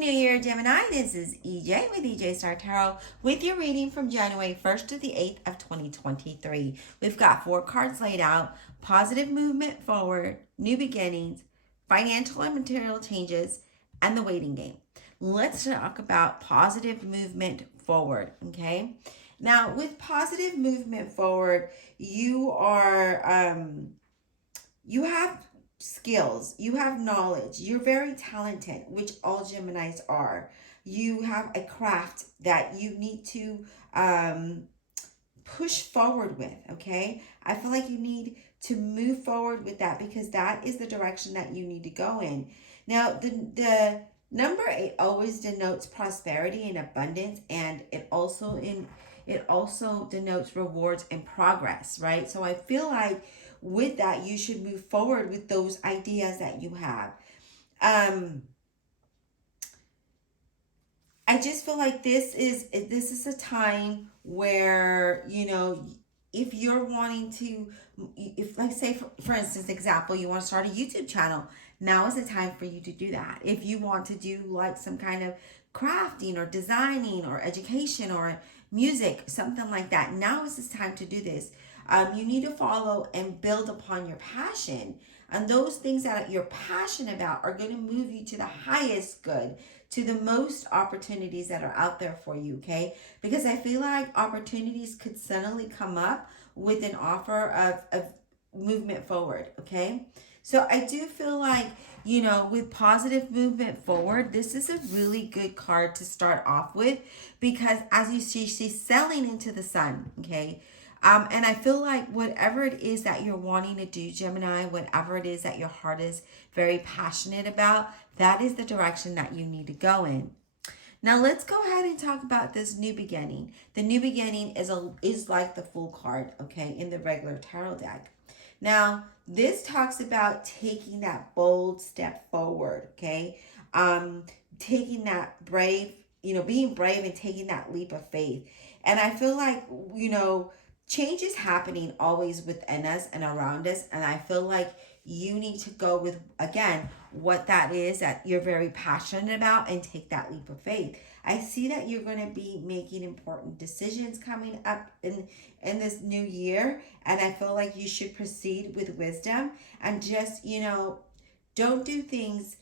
New Year, Gemini. This is EJ with EJ Star Tarot with your reading from January 1st to the 8th of 2023. We've got 4 cards laid out: positive movement forward, new beginnings, financial and material changes, and the waiting game. Let's talk about positive movement forward, okay? Now, with positive movement forward, you have skills, you have knowledge, you're very talented, which all Geminis are. You have a craft that you need to push forward with, okay? I feel like you need to move forward with that because that is the direction that you need to go in. Now, the number 8 always denotes prosperity and abundance, and it also denotes rewards and progress, right? So I feel like with that, you should move forward with those ideas that you have. I just feel like this is a time where, if you're wanting to, if, like, say for instance example, you want to start a YouTube channel, now is the time for you to do that. If you want to do like some kind of crafting or designing or education or music, something like that, now is the time to do this. You need to follow and build upon your passion. And those things that you're passionate about are going to move you to the highest good, to the most opportunities that are out there for you, okay? Because I feel like opportunities could suddenly come up with an offer of movement forward, okay? So I do feel like, with positive movement forward, this is a really good card to start off with because as you see, she's selling into the sun, okay? And I feel like whatever it is that you're wanting to do, Gemini, whatever it is that your heart is very passionate about, that is the direction that you need to go in. Now let's go ahead and talk about this new beginning. The new beginning is like the Fool card, okay, in the regular tarot deck. Now, this talks about taking that bold step forward, okay? Taking that brave, being brave and taking that leap of faith. And I feel like, change is happening always within us and around us. And I feel like you need to go with, again, what that is that you're very passionate about and take that leap of faith. I see that you're going to be making important decisions coming up in this new year. And I feel like you should proceed with wisdom and just, don't do things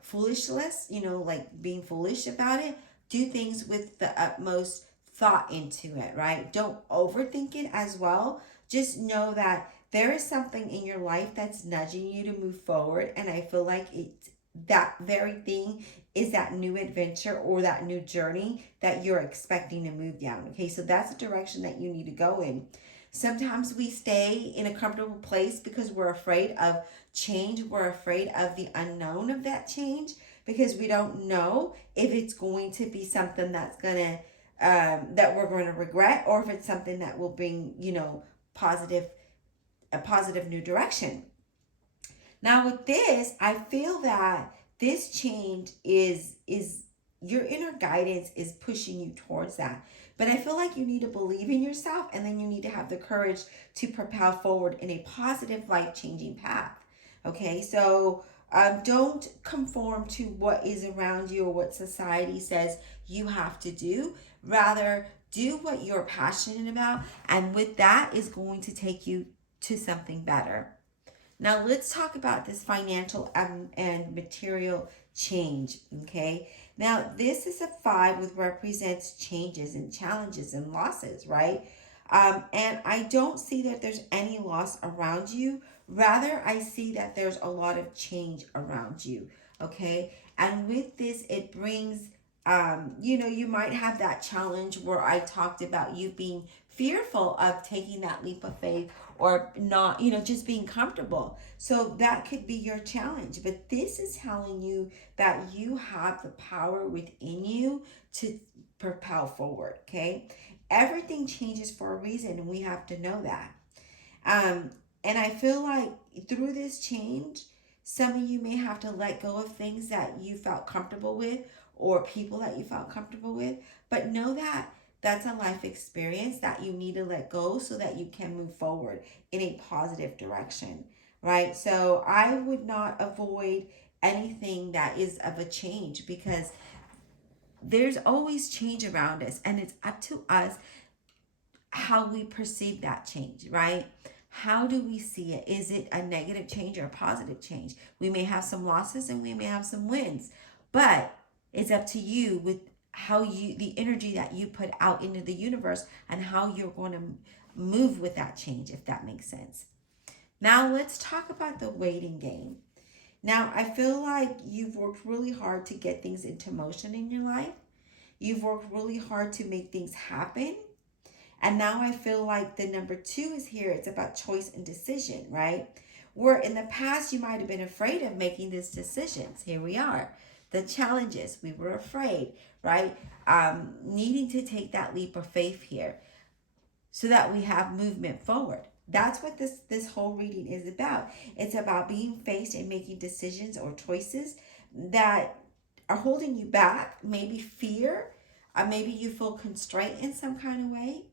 foolishness, like being foolish about it. Do things with the utmost thought into it, right? Don't overthink it as well. Just know that there is something in your life that's nudging you to move forward. And I feel like that very thing is that new adventure or that new journey that you're expecting to move down. Okay, so that's the direction that you need to go in. Sometimes we stay in a comfortable place because we're afraid of change. We're afraid of the unknown of that change because we don't know if it's going to be something that's going to that we're going to regret, or if it's something that will bring, a positive new direction. Now with this, I feel that this change is your inner guidance is pushing you towards that. But I feel like you need to believe in yourself, and then you need to have the courage to propel forward in a positive, life-changing path. Okay, so don't conform to what is around you or what society says you have to do. Rather, do what you're passionate about, and with that is going to take you to something better. Now, let's talk about this financial and material change, okay? Now, this is a 5, which represents changes and challenges and losses, right? And I don't see that there's any loss around you. Rather, I see that there's a lot of change around you, okay? And with this, it brings, you might have that challenge where I talked about you being fearful of taking that leap of faith or not, just being comfortable. So that could be your challenge. But this is telling you that you have the power within you to propel forward, okay? Everything changes for a reason, and we have to know that. And I feel like through this change, some of you may have to let go of things that you felt comfortable with or people that you felt comfortable with. But know that that's a life experience that you need to let go so that you can move forward in a positive direction, right? So I would not avoid anything that is of a change, because there's always change around us, and it's up to us how we perceive that change, right? How do we see it? Is it a negative change or a positive change? We may have some losses and we may have some wins, but it's up to you with the energy that you put out into the universe and how you're going to move with that change, if that makes sense. Now, let's talk about the waiting game. Now, I feel like you've worked really hard to get things into motion in your life. You've worked really hard to make things happen. And now I feel like the number 2 is here. It's about choice and decision, right? Where in the past you might have been afraid of making these decisions. Here we are. The challenges, we were afraid, right? Needing to take that leap of faith here so that we have movement forward. That's what this whole reading is about. It's about being faced and making decisions or choices that are holding you back. Maybe fear, maybe you feel constrained in some kind of way.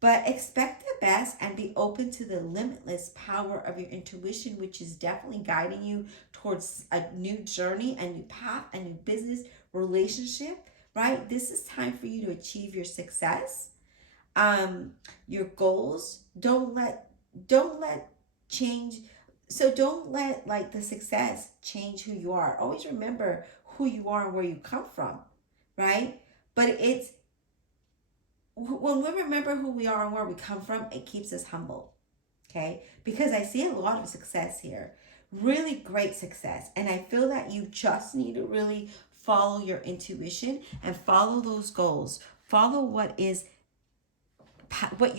But expect the best and be open to the limitless power of your intuition, which is definitely guiding you towards a new journey, a new path, a new business relationship, right? This is time for you to achieve your success, your goals. Don't let change. So don't let like the success change who you are. Always remember who you are and where you come from, right? But it's when we remember who we are and where we come from, it keeps us humble, okay? Because I see a lot of success here, really great success. And I feel that you just need to really follow your intuition and follow those goals. Follow what you're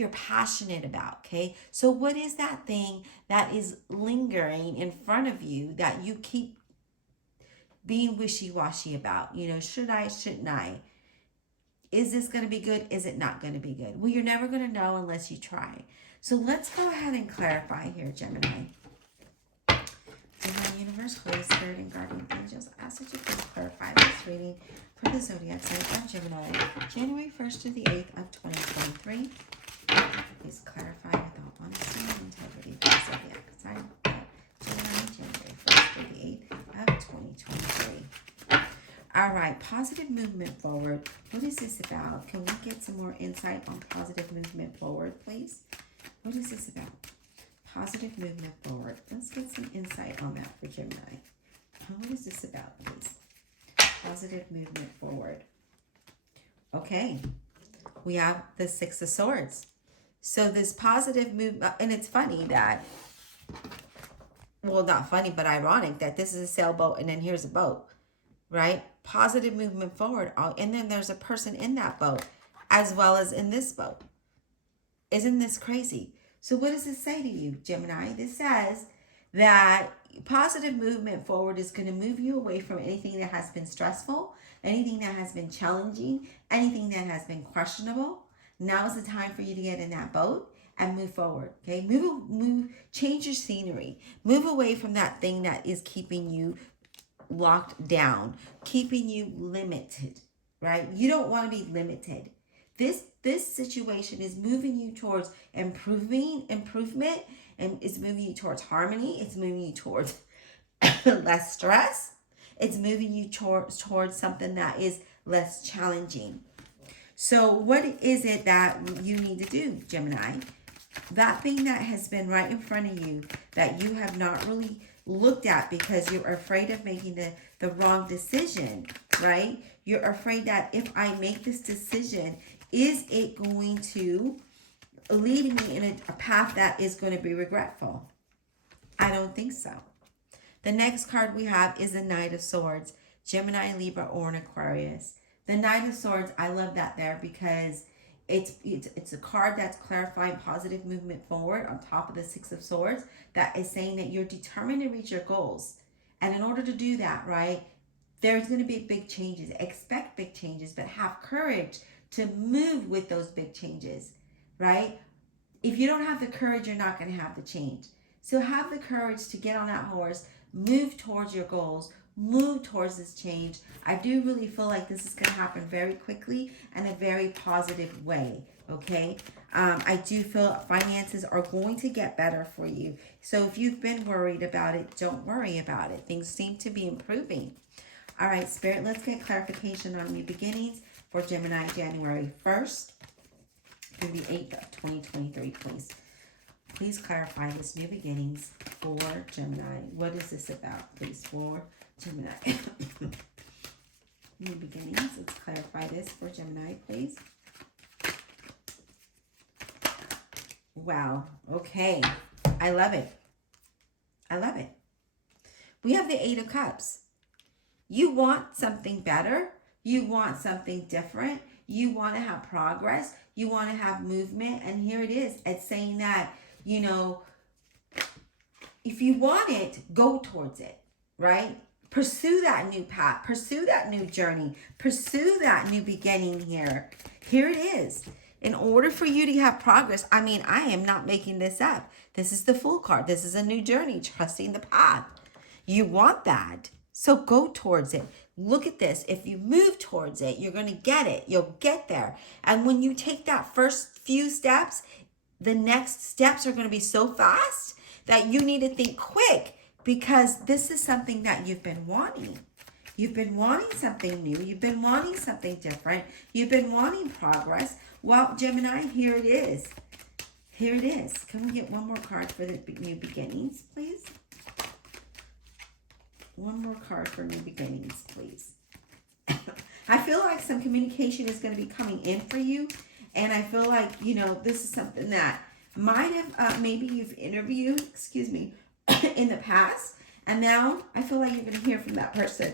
passionate about, okay? So what is that thing that is lingering in front of you that you keep being wishy-washy about? You know, should I, shouldn't I? Is this going to be good? Is it not going to be good? Well, you're never going to know unless you try. So let's go ahead and clarify here, Gemini. Divine Universe, Holy Spirit, and Guardian Angels, ask that you please clarify this reading for the zodiac sign of Gemini, January 1st to the 8th of 2023. Please clarify without honesty and integrity for the zodiac sign of Gemini, January 1st to the 8th of 2023. All right, positive movement forward. What is this about? Can we get some more insight on positive movement forward, please? What is this about? Positive movement forward. Let's get some insight on that for Gemini. What is this about, please? Positive movement forward. Okay, we have the 6 of Swords. So this positive movement, and it's funny that, well, not funny, but ironic that this is a sailboat and then here's a boat, right? Positive movement forward. And then there's a person in that boat as well as in this boat. Isn't this crazy? So what does this say to you, Gemini? This says that positive movement forward is going to move you away from anything that has been stressful, anything that has been challenging, anything that has been questionable. Now is the time for you to get in that boat and move forward, okay? Move, change your scenery. Move away from that thing that is keeping you locked down, keeping you limited, right? You don't want to be limited. This situation is moving you towards improvement, and it's moving you towards harmony. It's moving you towards less stress. It's moving you towards something that is less challenging. So what is it that you need to do, Gemini? That thing that has been right in front of you that you have not really looked at because you're afraid of making the wrong decision, right? You're afraid that if I make this decision, is it going to lead me in a path that is going to be regretful? I don't think so. The next card we have is the Knight of Swords, Gemini, Libra, or an Aquarius. The Knight of Swords, I love that there because it's a card that's clarifying positive movement forward on top of the 6 of Swords that is saying that you're determined to reach your goals. And in order to do that, right, there's going to be big changes. Expect big changes, but have courage to move with those big changes, right? If you don't have the courage, you're not going to have the change. So have the courage to get on that horse, move towards your goals, move towards this change. I do really feel like this is going to happen very quickly and a very positive way, okay? I do feel finances are going to get better for you. So if you've been worried about it, don't worry about it. Things seem to be improving. All right, Spirit, let's get clarification on new beginnings for Gemini January 1st through the 8th of 2023, please. Please clarify this new beginnings for Gemini. What is this about, please, for Gemini? New beginnings. Let's clarify this for Gemini, please. Wow. Okay. I love it. I love it. We have the Eight of Cups. You want something better. You want something different. You want to have progress. You want to have movement. And here it is. It's saying that, you know, if you want it, go towards it, right? Pursue that new path. Pursue that new journey. Pursue that new beginning here. Here it is. In order for you to have progress, I mean, I am not making this up. This is the Fool card. This is a new journey, trusting the path. You want that. So go towards it. Look at this. If you move towards it, you're going to get it. You'll get there. And when you take that first few steps, the next steps are going to be so fast that you need to think quick, because this is something that you've been wanting. You've been wanting something new. You've been wanting something different. You've been wanting progress. Well, Gemini, here it is. Here it is. Can we get one more card for the new beginnings, please? One more card for new beginnings, please. I feel like some communication is going to be coming in for you. And I feel like, you know, this is something that might have, maybe you've interviewed, in the past. And now I feel like you're going to hear from that person.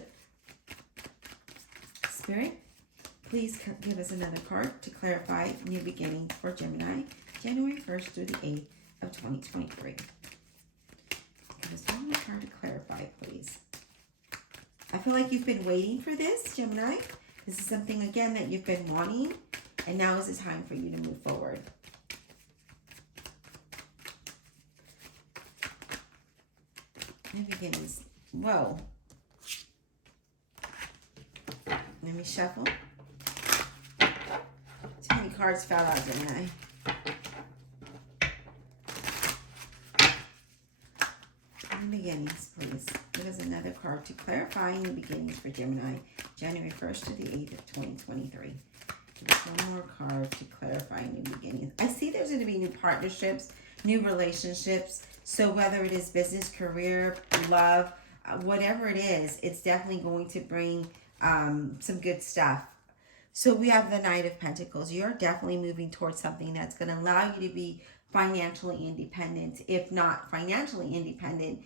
Spirit, please give us another card to clarify new beginnings for Gemini, January 1st through the 8th of 2023. Give us one more card to clarify, please. I feel like you've been waiting for this, Gemini. This is something, again, that you've been wanting. And now is the time for you to move forward. New beginnings. Whoa. Let me shuffle. Too many cards fell out, Gemini. New beginnings, please. Give us another card to clarify new beginnings for Gemini, January 1st to the 8th of 2023. One more card to clarify new beginnings. I see there's going to be new partnerships, new relationships. So whether it is business, career, love, whatever it is, it's definitely going to bring some good stuff. So we have the Knight of Pentacles. You're definitely moving towards something that's going to allow you to be financially independent. If not financially independent,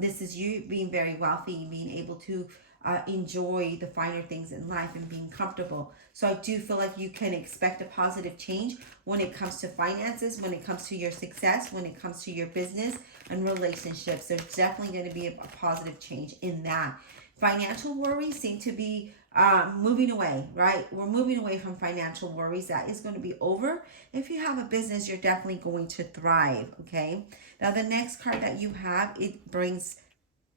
this is you being very wealthy, being able to enjoy the finer things in life and being comfortable. So I do feel like you can expect a positive change when it comes to finances, when it comes to your success, when it comes to your business and relationships. There's definitely going to be a positive change in that. Financial worries seem to be moving away, right? We're moving away from financial worries. That is going to be over. If you have a business, you're definitely going to thrive, okay? Now, the next card that you have, it brings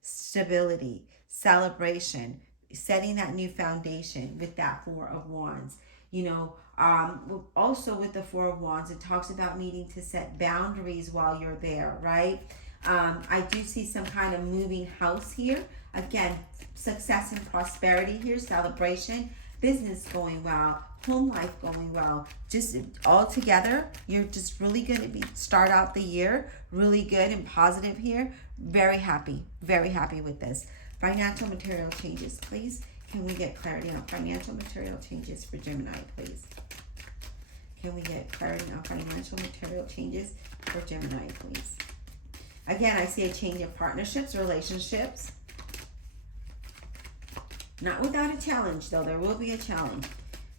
stability, celebration, setting that new foundation with that Four of Wands. You know, also with the Four of Wands, it talks about needing to set boundaries while you're there, right? I do see some kind of moving house here. Again, success and prosperity here, celebration, business going well, home life going well. Just all together, you're just really going to start out the year really good and positive here. Very happy with this. Financial material changes, please. Can we get clarity on financial material changes for Gemini, please? Can we get clarity on financial material changes for Gemini, please? Again, I see a change in partnerships, relationships. Not without a challenge, though. There will be a challenge.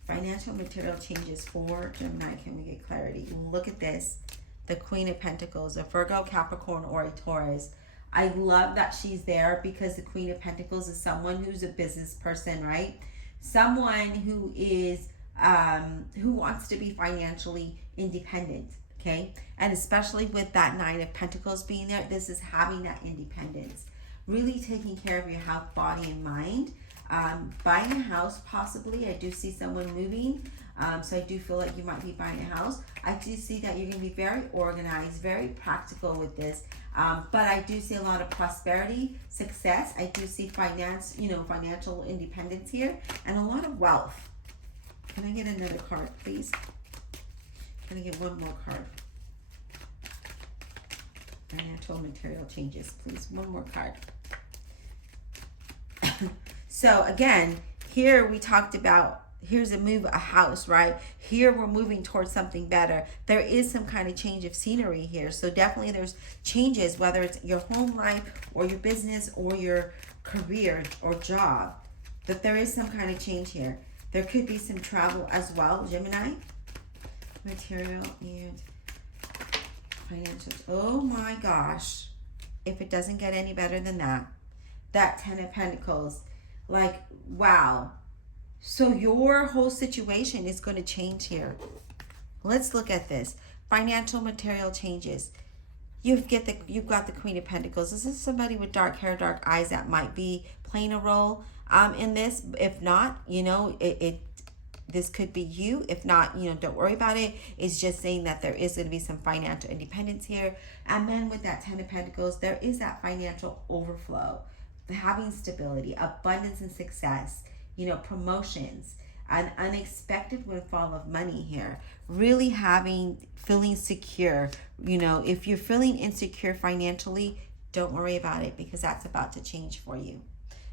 Financial material changes for Gemini. Can we get clarity? Look at this. The Queen of Pentacles, a Virgo, Capricorn, or a Taurus. I love that she's there because the Queen of Pentacles is someone who's a business person, right? Someone who is, who wants to be financially independent, okay? And especially with that Nine of Pentacles being there, this is having that independence. Really taking care of your health, body, and mind. Buying a house, possibly. I do see someone moving. So I do feel like you might be buying a house. I do see that you're going to be very organized, very practical with this. But I do see a lot of prosperity, success. I do see finance, financial independence here, and a lot of wealth. Can I get another card, please? Can I get one more card? Financial material changes, please. One more card. So again, here we talked about, here's a house, right? Here we're moving towards something better. There is some kind of change of scenery here. So definitely there's changes, whether it's your home life or your business or your career or job. But there is some kind of change here. There could be some travel as well, Gemini. Material and financial. Oh my gosh. If it doesn't get any better than that. That 10 of Pentacles. Like, wow. So your whole situation is going to change here. Let's look at this. Financial material changes. You've got the Queen of Pentacles. This is somebody with dark hair, dark eyes that might be playing a role in this. If not, this could be you. If not, don't worry about it. It's just saying that there is going to be some financial independence here. And then with that 10 of Pentacles, there is that financial overflow, having stability, abundance and success, promotions, an unexpected windfall of money here. Really feeling secure. If you're feeling insecure financially, don't worry about it, because that's about to change for you.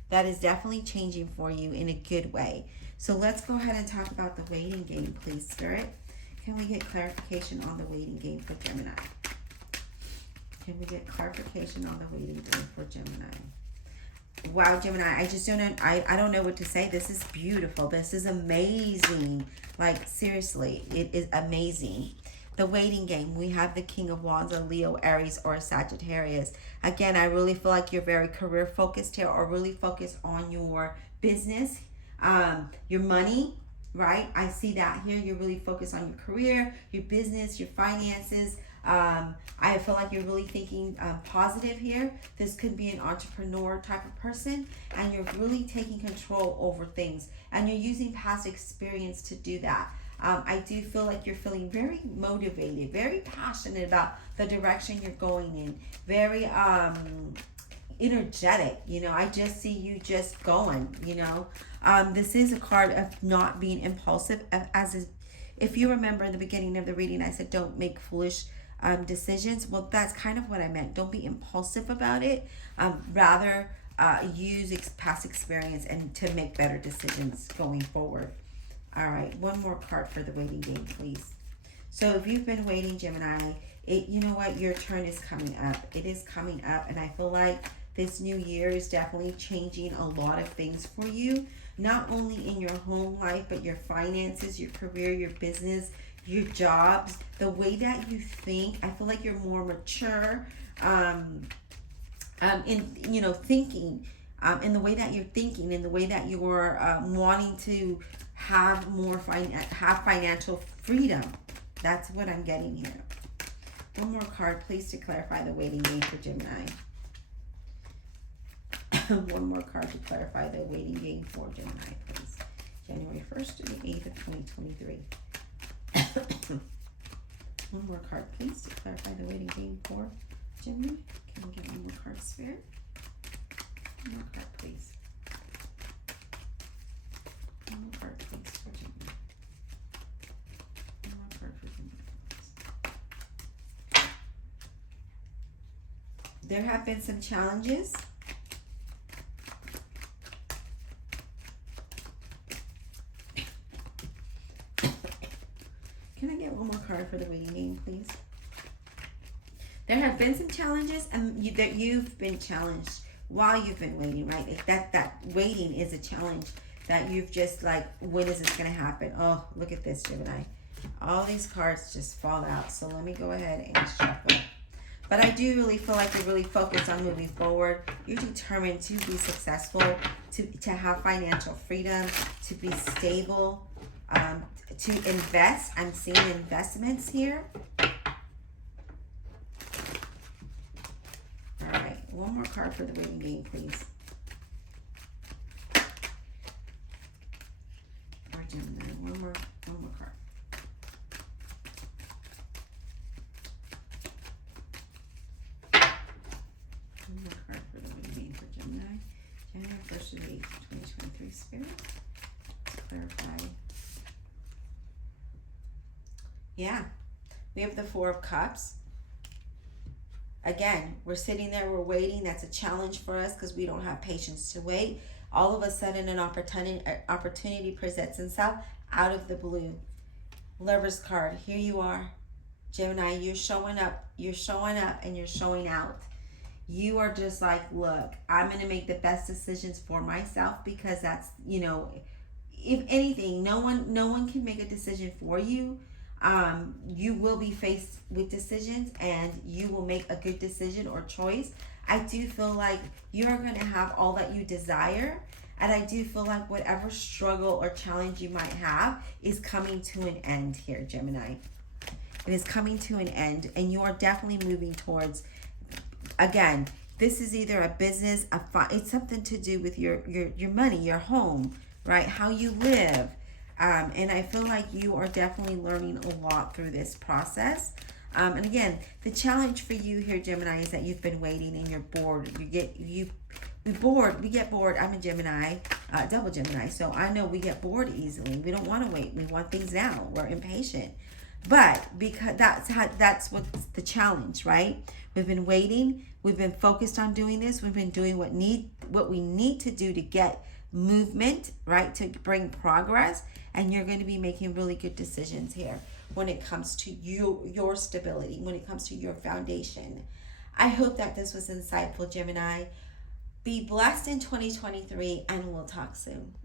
That is definitely changing for you in a good way. So let's go ahead and talk about the waiting game, please, Spirit. Can we get clarification on the waiting game for Gemini? Can we get clarification on the waiting game for Gemini? Wow, Gemini, I just don't know. I don't know what to say. This is beautiful. This is amazing. Like, seriously, it is amazing. The waiting game, we have the King of Wands, a Leo, Aries, or a Sagittarius. Again, I really feel like you're very career focused here, or really focused on your business, your money, right? I see that here. You're really focused on your career, your business, your finances. I feel like you're really thinking positive here. This could be an entrepreneur type of person, and you're really taking control over things, and you're using past experience to do that. I do feel like you're feeling very motivated, very passionate about the direction you're going in, very energetic. I just see you just going. This is a card of not being impulsive. If you remember in the beginning of the reading, I said don't make foolish decisions. Well, that's kind of what I meant. Don't be impulsive about it. Rather use past experience and to make better decisions going forward. All right, one more card for the waiting game, please. So if you've been waiting, Gemini, you know what? Your turn is coming up. It is coming up, and I feel like this new year is definitely changing a lot of things for you. Not only in your home life, but your finances, your career, your business, your jobs, the way that you think. I feel like you're more mature in thinking, in the way that you're thinking, in the way that you're wanting to have have financial freedom. That's what I'm getting here. One more card, please, to clarify the waiting game for Gemini. One more card to clarify the waiting game for Gemini, please. January 1st to the 8th of 2023. One more card, please, to clarify the waiting game for Gemini. Can we get one more card, Spirit? One more card, please. One more card, please, for Gemini. One more card for Gemini, please. There have been some challenges. Can I get one more card for the waiting game, please? There have been some challenges, and that you've been challenged while you've been waiting, right? That waiting is a challenge that you've just like, when is this going to happen? Oh, look at this, Gemini. All these cards just fall out. So let me go ahead and shuffle. But I do really feel like you're really focused on moving forward. You're determined to be successful, to have financial freedom, to be stable, to invest. I'm seeing investments here. All right, one more card for the waiting game, please. For Gemini, one more first of the 2023 spirit. Let's clarify. Yeah. We have the Four of Cups. Again, we're sitting there, we're waiting. That's a challenge for us because we don't have patience to wait. All of a sudden, an opportunity presents itself out of the blue. Lover's card. Here you are, Gemini. You're showing up. You're showing up and you're showing out. You are just like, look, I'm going to make the best decisions for myself because that's, you know, if anything, no one can make a decision for you. You will be faced with decisions and you will make a good decision or choice. I do feel like you're going to have all that you desire. And I do feel like whatever struggle or challenge you might have is coming to an end here, Gemini. It is coming to an end and you are definitely moving towards, again, this is either a business, it's something to do with your money, your home, right? How you live. And I feel like you are definitely learning a lot through this process. And again, the challenge for you here, Gemini, is that you've been waiting and you're bored. We get bored. I'm a Gemini, double Gemini. So I know we get bored easily. We don't want to wait. We want things now. We're impatient. But because that's what's the challenge, right? We've been waiting. We've been focused on doing this. We've been doing what we need to do to get movement, right? To bring progress. And you're going to be making really good decisions here when it comes to your stability, when it comes to your foundation. I hope that this was insightful, Gemini. Be blessed in 2023, and we'll talk soon.